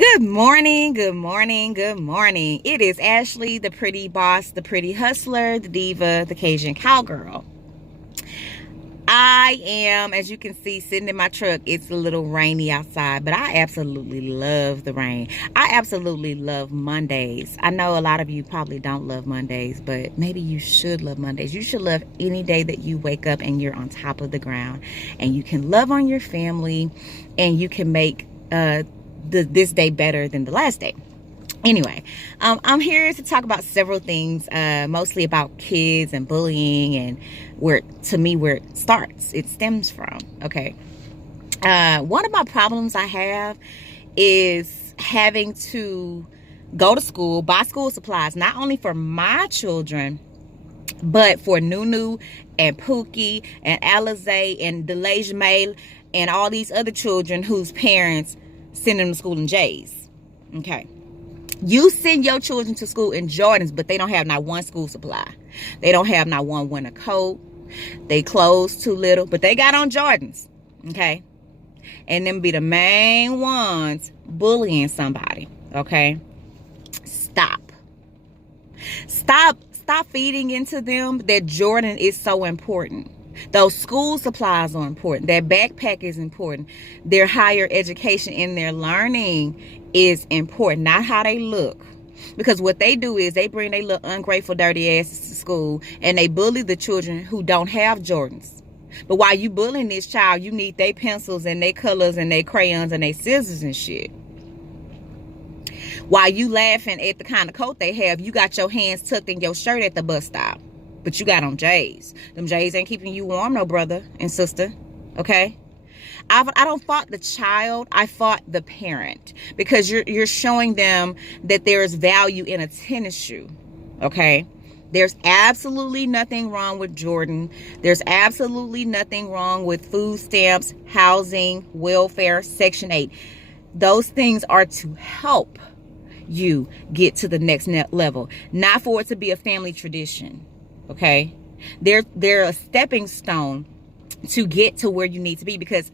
Good morning, good morning, good morning. It is Ashley, the pretty boss, the pretty hustler, the diva, the Cajun cowgirl. I am, as you can see, sitting in my truck. It's a little rainy outside, but I absolutely love the rain. I absolutely love Mondays. I know a lot of you probably don't love Mondays, but maybe you should love Mondays. You should love any day that you wake up and you're on top of the ground and you can love on your family and you can make this day better than the last day. Anyway, I'm here to talk about several things, mostly about kids and bullying and where it starts, it stems from. Okay. One of my problems I have is having to go to school, buy school supplies, not only for my children, but for Nunu and Pookie and Alizé and Delage May and all these other children whose parents send them to school in J's. Okay. You send your children to school in Jordans, but they don't have not one school supply. They don't have not one winter coat. They clothes too little, but they got on Jordans. Okay. And them be the main ones bullying somebody. Okay. Stop feeding into them that Jordan is so important. Those school supplies are important. Their backpack is important. Their higher education in their learning is important, not how they look. Because what they do is they bring their little ungrateful, dirty asses to school and they bully the children who don't have Jordans. But while you bullying this child, you need their pencils and their colors and their crayons and their scissors and shit. While you laughing at the kind of coat they have, you got your hands tucked in your shirt at the bus stop. But you got on J's. Them J's ain't keeping you warm, no, brother and sister. Okay? I don't fault the child. I fault the parent. Because you're showing them that there is value in a tennis shoe. Okay? There's absolutely nothing wrong with Jordan. There's absolutely nothing wrong with food stamps, housing, welfare, Section 8. Those things are to help you get to the next level. Not for it to be a family tradition. Okay, they're a stepping stone to get to where you need to be, because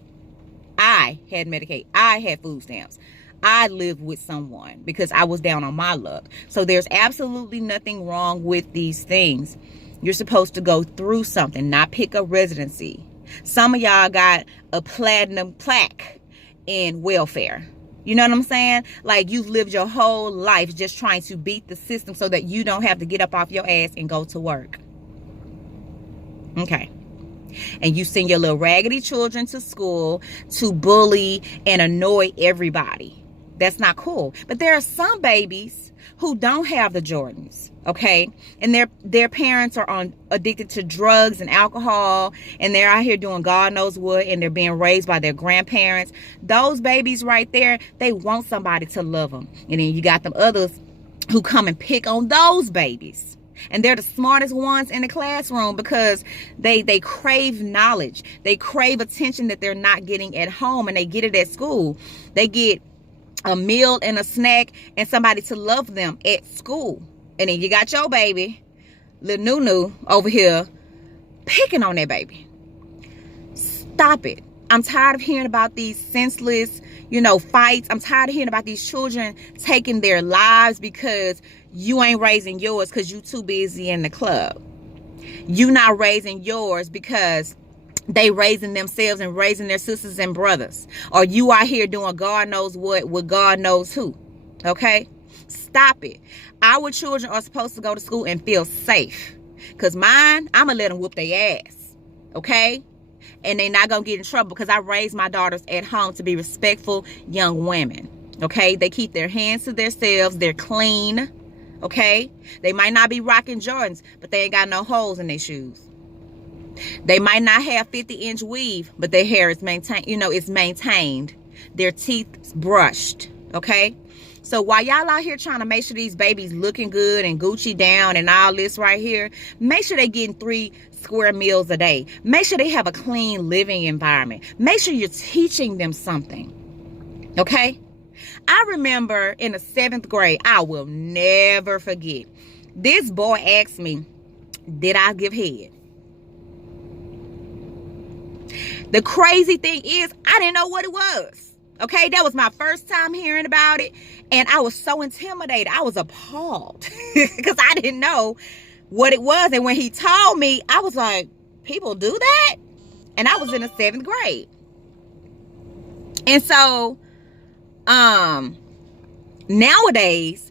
I had Medicaid, I had food stamps, I lived with someone because I was down on my luck. So there's absolutely nothing wrong with these things. You're supposed to go through something, not pick a residency. Some of y'all got a platinum plaque in welfare. You know what I'm saying? Like, you've lived your whole life just trying to beat the system so that you don't have to get up off your ass and go to work. Okay. And you send your little raggedy children to school to bully and annoy everybody. That's not cool. But there are some babies who don't have the Jordans, okay? And their parents are addicted to drugs and alcohol, and they're out here doing God knows what, and they're being raised by their grandparents. Those babies right there, they want somebody to love them. And then you got them others who come and pick on those babies. And they're the smartest ones in the classroom because they crave knowledge. They crave attention that they're not getting at home, and they get it at school. They get a meal and a snack and somebody to love them at school. And then you got your baby, little Nunu, over here picking on that baby. Stop it. I'm tired of hearing about these senseless, fights. I'm tired of hearing about these children taking their lives because you ain't raising yours because you too busy in the club. You not raising yours because they raising themselves and raising their sisters and brothers. Or you out here doing God knows what with God knows who. Okay? Stop it. Our children are supposed to go to school and feel safe. Because mine, I'm going to let them whoop their ass. Okay? And they not going to get in trouble because I raised my daughters at home to be respectful young women. Okay? They keep their hands to themselves. They're clean. Okay? They might not be rocking Jordans, but they ain't got no holes in their shoes. They might not have 50-inch weave, but their hair is maintained. It's maintained. Their teeth brushed. Okay? So while y'all out here trying to make sure these babies looking good and Gucci down and all this right here, make sure they getting 3 square meals a day. Make sure they have a clean living environment. Make sure you're teaching them something. Okay? I remember in the 7th grade, I will never forget. This boy asked me, did I give head? The crazy thing is, I didn't know what it was. Okay, that was my first time hearing about it, and I was so intimidated. I was appalled because I didn't know what it was. And when he told me, I was like, people do that? And I was in the 7th grade. And so, nowadays,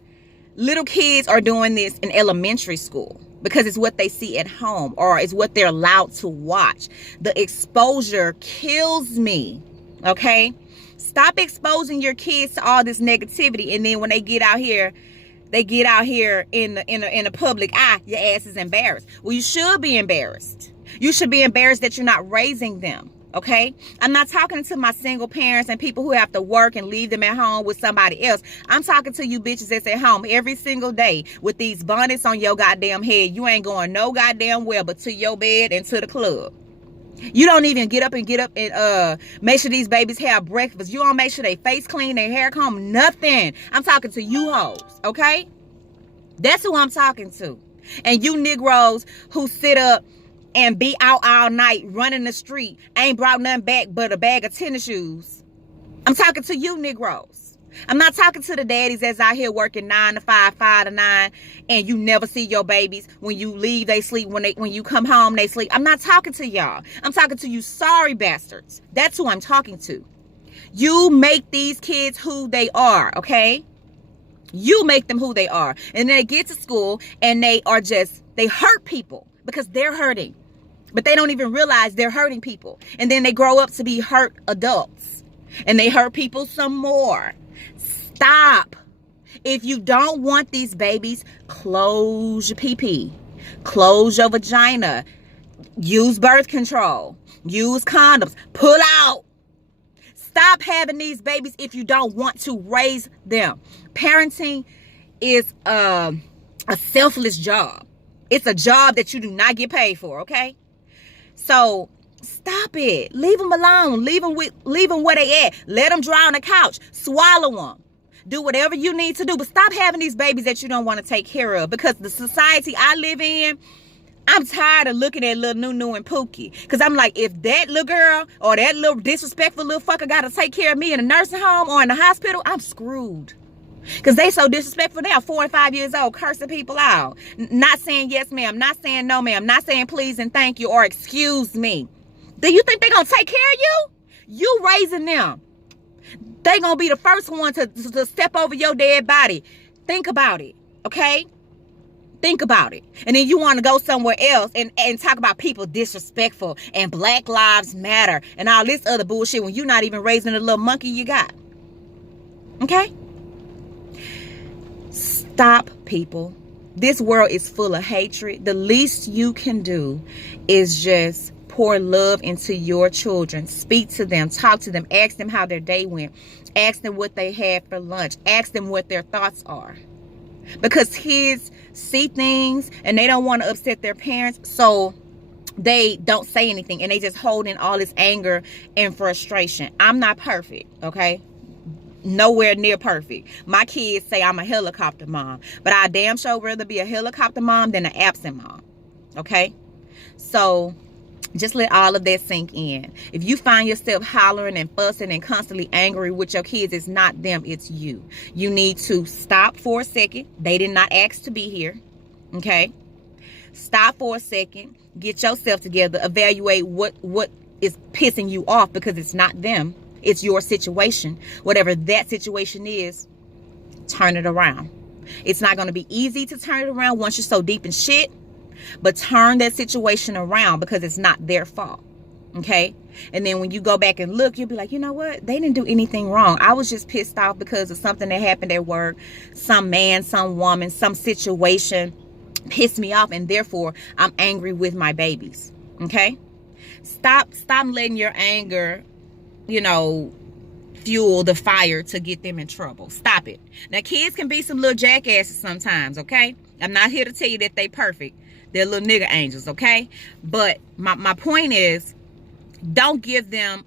little kids are doing this in elementary school because it's what they see at home or it's what they're allowed to watch. The exposure kills me, okay? Stop exposing your kids to all this negativity, and then when they get out here in the public eye, your ass is embarrassed. Well, you should be embarrassed. You should be embarrassed that you're not raising them. Okay, I'm not talking to my single parents and people who have to work and leave them at home with somebody else. I'm talking to you bitches that's at home every single day with these bonnets on your goddamn head. You ain't going no goddamn well but to your bed and to the club. You don't even get up and make sure these babies have breakfast. You don't make sure they face clean, their hair comb, nothing. I'm talking to you hoes, okay? That's who I'm talking to. And you Negroes who sit up and be out all night running the street, ain't brought nothing back but a bag of tennis shoes. I'm talking to you Negroes. I'm not talking to the daddies that's out here working 9 to 5, 5 to 9, and you never see your babies. When you leave, they sleep. When you come home, they sleep. I'm not talking to y'all. I'm talking to you sorry bastards. That's who I'm talking to. You make these kids who they are, okay? You make them who they are. And then they get to school and they hurt people because they're hurting. But they don't even realize they're hurting people. And then they grow up to be hurt adults. And they hurt people some more. Stop. If you don't want these babies, close your pee-pee. Close your vagina. Use birth control. Use condoms. Pull out. Stop having these babies if you don't want to raise them. Parenting is a selfless job. It's a job that you do not get paid for, okay? So stop it. Leave them alone. Leave them where they at. Let them dry on the couch. Swallow them. Do whatever you need to do. But stop having these babies that you don't want to take care of. Because the society I live in, I'm tired of looking at little Nunu and Pookie. Because I'm like, if that little girl or that little disrespectful little fucker got to take care of me in a nursing home or in the hospital, I'm screwed. Because they so disrespectful. They are 4 and 5 years old, cursing people out. Not saying yes, ma'am. Not saying no, ma'am. Not saying please and thank you or excuse me. Do you think they're going to take care of you? You raising them. They going to be the first one to step over your dead body. Think about it, okay? Think about it. And then you want to go somewhere else and talk about people disrespectful and Black Lives Matter and all this other bullshit when you're not even raising the little monkey you got. Okay? Stop, people. This world is full of hatred. The least you can do is just pour love into your children. Speak to them. Talk to them. Ask them how their day went. Ask them what they had for lunch. Ask them what their thoughts are. Because kids see things and they don't want to upset their parents, so they don't say anything and they just hold in all this anger and frustration. I'm not perfect, okay? Nowhere near perfect. My kids say I'm a helicopter mom, but I damn sure rather be a helicopter mom than an absent mom, okay? So just let all of that sink in. If you find yourself hollering and fussing and constantly angry with your kids, it's not them, it's you. You need to stop for a second. They did not ask to be here, okay? Stop for a second. Get yourself together. Evaluate what is pissing you off, because it's not them. It's your situation. Whatever that situation is, turn it around. It's not going to be easy to turn it around once you're so deep in shit, but turn that situation around because it's not their fault. Okay? And then when you go back and look, you'll be like, you know what? They didn't do anything wrong. I was just pissed off because of something that happened at work. Some man, some woman, some situation pissed me off, and therefore I'm angry with my babies. Okay? Stop letting your anger, fuel the fire to get them in trouble. Stop it. Now, kids can be some little jackasses sometimes, okay? I'm not here to tell you that they perfect. They're little nigga angels, okay? But my point is, don't give them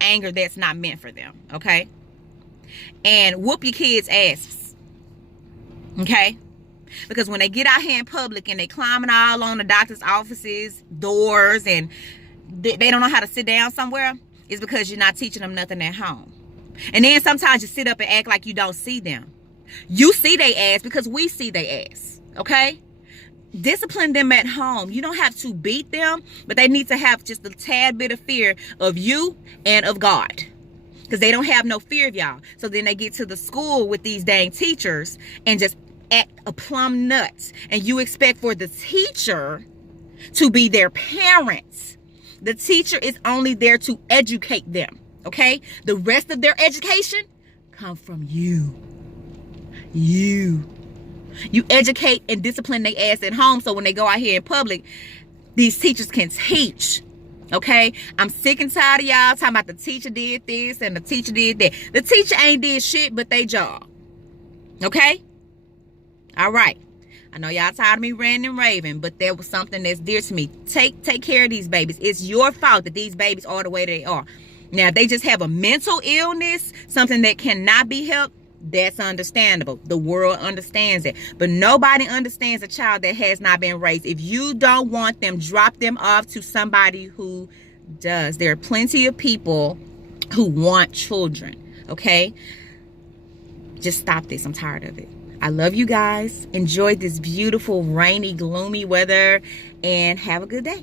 anger that's not meant for them, okay? And whoop your kids' asses, okay? Because when they get out here in public and they climbing all on the doctor's offices, doors, and they don't know how to sit down somewhere, is because you're not teaching them nothing at home. And then sometimes you sit up and act like you don't see them. You see they ass because we see they ass. Okay? Discipline them at home. You don't have to beat them, but they need to have just a tad bit of fear of you and of God. Because they don't have no fear of y'all. So then they get to the school with these dang teachers and just act a plumb nuts. And you expect for the teacher to be their parents. The teacher is only there to educate them. Okay? The rest of their education come from you. You educate and discipline their ass at home so when they go out here in public, these teachers can teach. Okay? I'm sick and tired of y'all talking about the teacher did this and the teacher did that. The teacher ain't did shit but they job. Okay? All right. I know y'all tired of me ranting and raving, but there was something that's dear to me. Take care of these babies. It's your fault that these babies are the way they are. Now, if they just have a mental illness, something that cannot be helped, that's understandable. The world understands it. But nobody understands a child that has not been raised. If you don't want them, drop them off to somebody who does. There are plenty of people who want children. Okay? Just stop this. I'm tired of it. I love you guys. Enjoy this beautiful, rainy, gloomy weather. And have a good day.